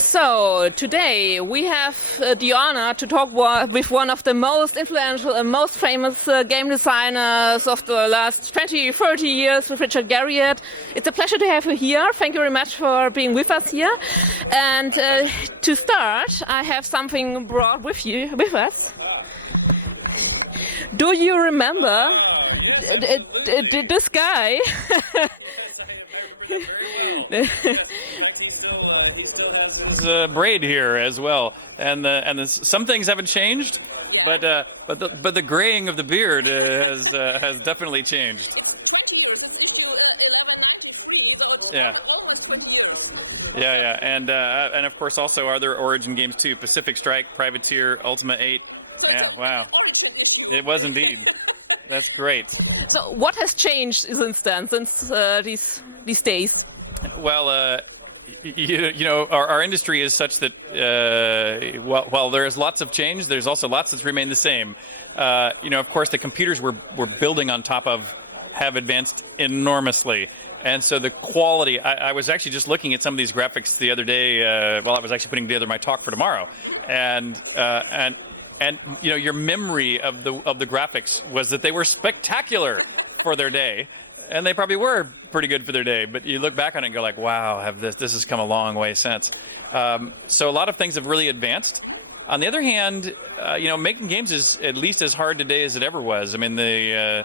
So today we have the honor to talk with one of the most influential and most famous game designers of the last 20, 30 years, with Richard Garriott. It's a pleasure to have you here. Thank you very much for being with us here. And to start, I have something brought with us. Do you remember this guy? He still has his braid here as well, and some things haven't changed, but the graying of the beard has definitely changed. Yeah, and of course also other Origin games too: Pacific Strike, Privateer, Ultima 8. Yeah, wow, it was indeed. That's great. So, what has changed since then, since these days? Well, you know, our industry is such that while there is lots of change, there's also lots that's remained the same. You know, of course, the computers we're building on top of have advanced enormously, and so the quality. I was actually just looking at some of these graphics the other day while I was actually putting together my talk for tomorrow, and you know, your memory of the graphics was that they were spectacular for their day. And they probably were pretty good for their day, but you look back on it and go like, wow, this has come a long way since. So a lot of things have really advanced. On the other hand, you know, making games is at least as hard today as it ever was. I mean, to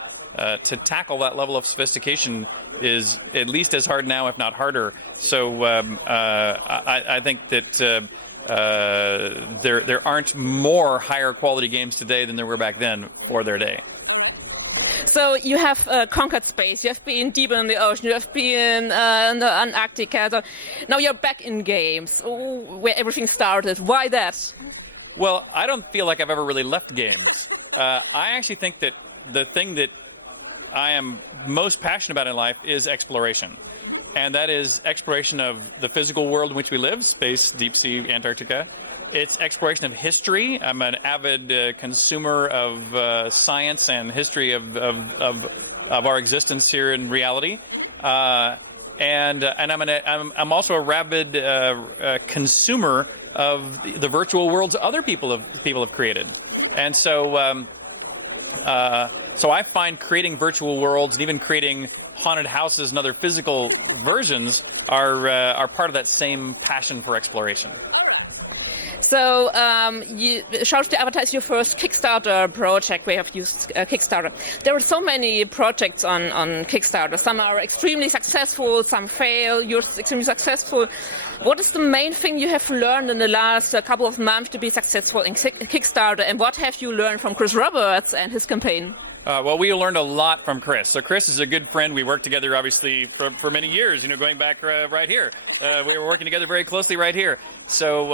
tackle that level of sophistication is at least as hard now, if not harder. So I think that there aren't more higher quality games today than there were back then for their day. So you have conquered space, you have been deep in the ocean, you have been in the Antarctica, so now you're back in games, where everything started. Why that? Well, I don't feel like I've ever really left games. I actually think that the thing that I am most passionate about in life is exploration. And that is exploration of the physical world in which we live, space, deep sea, Antarctica. It's exploration of history. I'm an avid consumer of science and history of our existence here in reality, and I'm also a rabid consumer of the virtual worlds other people have created, and so I find creating virtual worlds and even creating haunted houses and other physical versions are part of that same passion for exploration. So you showed to advertise your first Kickstarter project where you have used Kickstarter. There are so many projects on Kickstarter. Some are extremely successful, some fail. You're extremely successful. What is the main thing you have learned in the last couple of months to be successful in Kickstarter, and what have you learned from Chris Roberts and his campaign? Well, we learned a lot from Chris. So Chris is a good friend. We worked together, obviously, for many years, you know, going back right here. We were working together very closely right here. So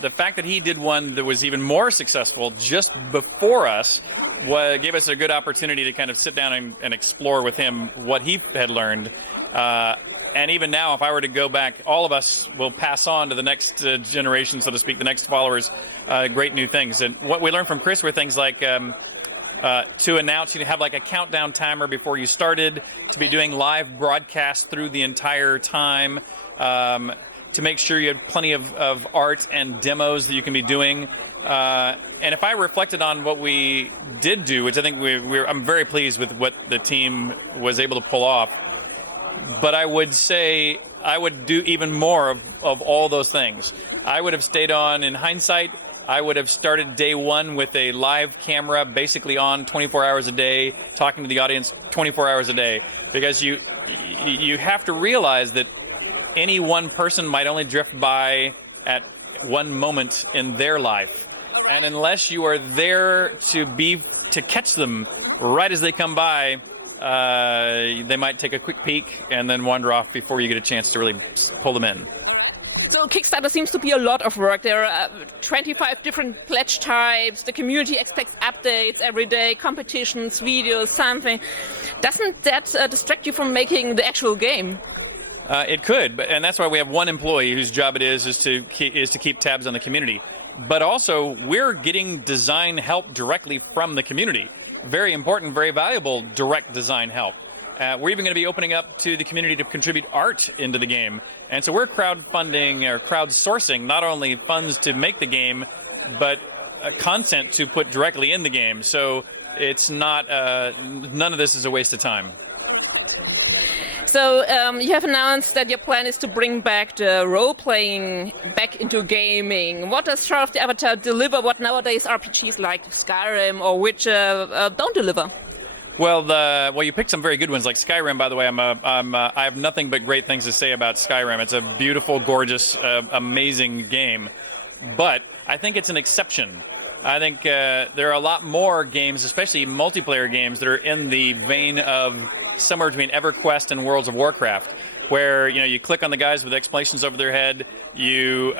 the fact that he did one that was even more successful just before us gave us a good opportunity to kind of sit down and explore with him what he had learned. And even now, if I were to go back, all of us will pass on to the next generation, so to speak, the next followers, great new things. And what we learned from Chris were things like to announce, you have like a countdown timer before you started, to be doing live broadcasts through the entire time, to make sure you had plenty of art and demos that you can be doing. And if I reflected on what we did do, which I think I'm very pleased with what the team was able to pull off, but I would say I would do even more of all those things. I would have stayed on, in hindsight, I would have started day one with a live camera basically on 24 hours a day, talking to the audience 24 hours a day, because you have to realize that any one person might only drift by at one moment in their life. And unless you are there to catch them right as they come by, they might take a quick peek and then wander off before you get a chance to really pull them in. So Kickstarter seems to be a lot of work. There are 25 different pledge types. The community expects updates every day, competitions, videos, something. Doesn't that distract you from making the actual game? It could, and that's why we have one employee whose job it is to keep tabs on the community. But also, we're getting design help directly from the community. Very important, very valuable direct design help. We're even going to be opening up to the community to contribute art into the game. And so we're crowdfunding or crowdsourcing not only funds to make the game, but content to put directly in the game. So it's not, none of this is a waste of time. So you have announced that your plan is to bring back the role-playing back into gaming. What does Shadow of the Avatar deliver? What nowadays RPGs like Skyrim or Witcher don't deliver? Well, you picked some very good ones like Skyrim. By the way, I have nothing but great things to say about Skyrim. It's a beautiful, gorgeous, amazing game. But I think it's an exception. I think there are a lot more games, especially multiplayer games, that are in the vein of somewhere between EverQuest and Worlds of Warcraft, where you click on the guys with exclamations over their head, you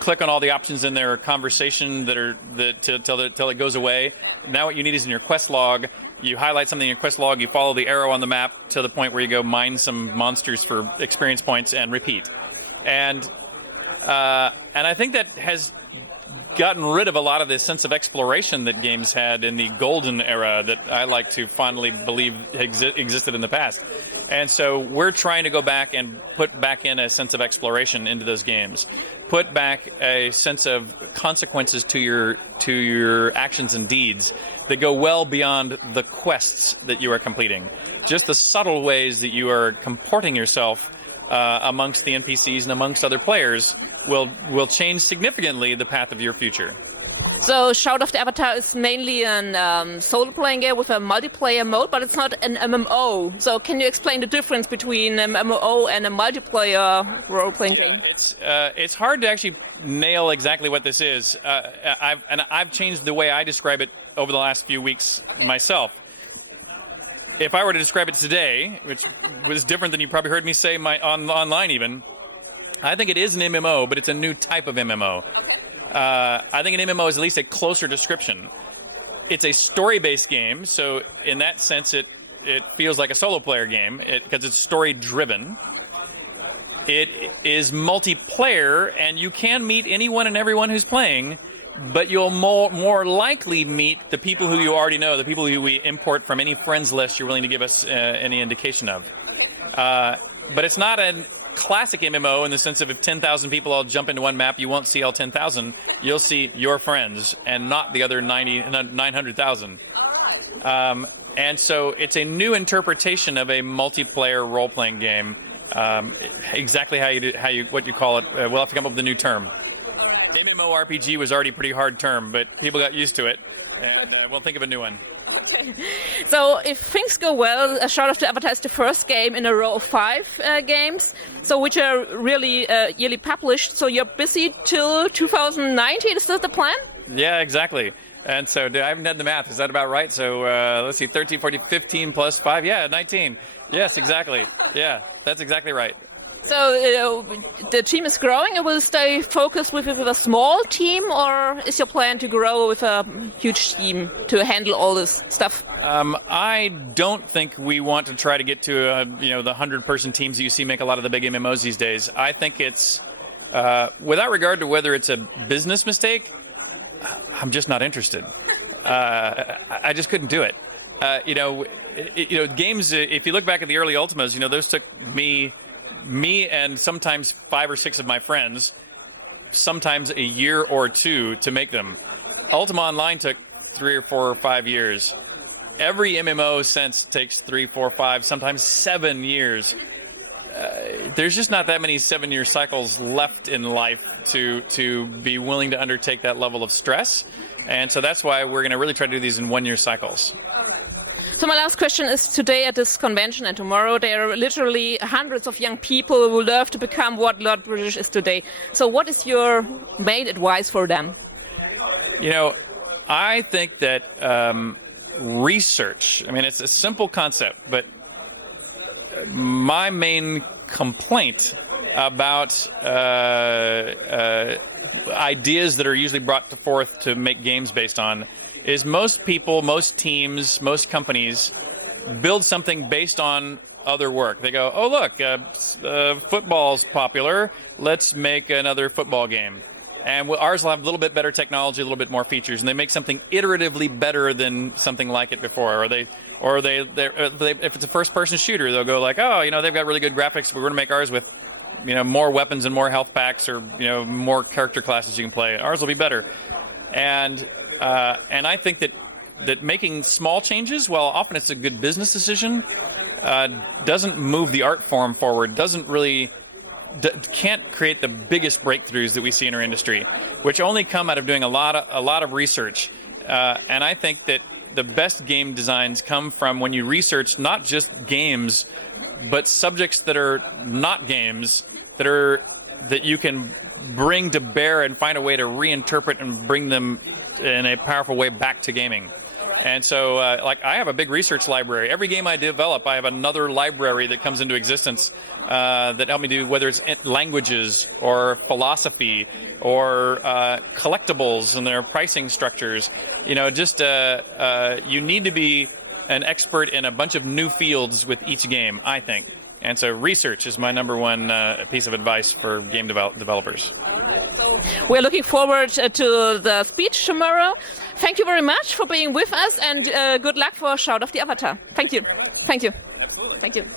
click on all the options in their conversation till it goes away. Now what you need is in your quest log. You highlight something in your quest log, you follow the arrow on the map to the point where you go mine some monsters for experience points and repeat. And I think that has gotten rid of a lot of this sense of exploration that games had in the golden era that I like to fondly believe existed in the past. And so we're trying to go back and put back in a sense of exploration into those games. Put back a sense of consequences to your actions and deeds that go well beyond the quests that you are completing. Just the subtle ways that you are comporting yourself amongst the NPCs and amongst other players will change significantly the path of your future. So Shadow of the Avatar is mainly a solo-playing game with a multiplayer mode, but it's not an MMO. So can you explain the difference between an MMO and a multiplayer role-playing game? It's hard to actually nail exactly what this is. I've changed the way I describe it over the last few weeks myself. If I were to describe it today, which was different than you probably heard me say online even, I think it is an MMO, but it's a new type of MMO. I think an MMO is at least a closer description. It's a story-based game, so in that sense it feels like a solo-player game because it's story-driven. It is multiplayer, and you can meet anyone and everyone who's playing, but you'll more likely meet the people who you already know, the people who we import from any friends list you're willing to give us any indication of. But it's not a classic MMO in the sense of if 10,000 people all jump into one map, you won't see all 10,000. You'll see your friends and not the other 900,000. And so it's a new interpretation of a multiplayer role-playing game. Exactly what you call it. We'll have to come up with a new term. MMORPG was already a pretty hard term, but people got used to it, and we'll think of a new one. Okay. So if things go well, Shadow of the Avatar is the first game in a row of 5 games, so which are really yearly published. So you're busy till 2019. Is that the plan? Yeah, exactly. And so I haven't done the math. Is that about right? So let's see, 13, 14, 15 plus 5. Yeah, 19. Yes, exactly. Yeah, that's exactly right. So the team is growing, and will stay focused with a small team, or is your plan to grow with a huge team to handle all this stuff? I don't think we want to try to get to the 100-person teams that you see make a lot of the big MMOs these days. I think it's without regard to whether it's a business mistake, I'm just not interested. I just couldn't do it. Games. If you look back at the early Ultimas, those took me and sometimes 5 or 6 of my friends, sometimes a year or 2 to make them. Ultima Online took 3 or 4 or 5 years. Every MMO since takes 3, 4, 5, sometimes 7 years. There's just not that many 7-year cycles left in life to be willing to undertake that level of stress. And so that's why we're going to really try to do these in 1-year cycles. So my last question is, today at this convention and tomorrow there are literally hundreds of young people who love to become what Lord British is today. So what is your main advice for them? I think that research, it's a simple concept, but my main complaint about ideas that are usually brought forth to make games based on is most people, most teams, most companies build something based on other work. They go, oh, look, football's popular. Let's make another football game. And ours will have a little bit better technology, a little bit more features, and they make something iteratively better than something like it before. Or if it's a first-person shooter, they'll go like, oh, they've got really good graphics. We're going to make ours with, more weapons and more health packs, or more character classes you can play. Ours will be better. And I think that making small changes, while often it's a good business decision, doesn't move the art form forward. Can't create the biggest breakthroughs that we see in our industry, which only come out of doing a lot of research. And I think that the best game designs come from when you research not just games, but subjects that are not games, that you can bring to bear and find a way to reinterpret and bring them in a powerful way back to gaming. And so, I have a big research library. Every game I develop, I have another library that comes into existence that help me do, whether it's languages or philosophy or collectibles and their pricing structures. You need to be an expert in a bunch of new fields with each game, I think. And so research is my number one piece of advice for game developers. We're looking forward to the speech tomorrow. Thank you very much for being with us, and good luck for Shout of the Avatar. Thank you. Thank you. Absolutely. Thank you.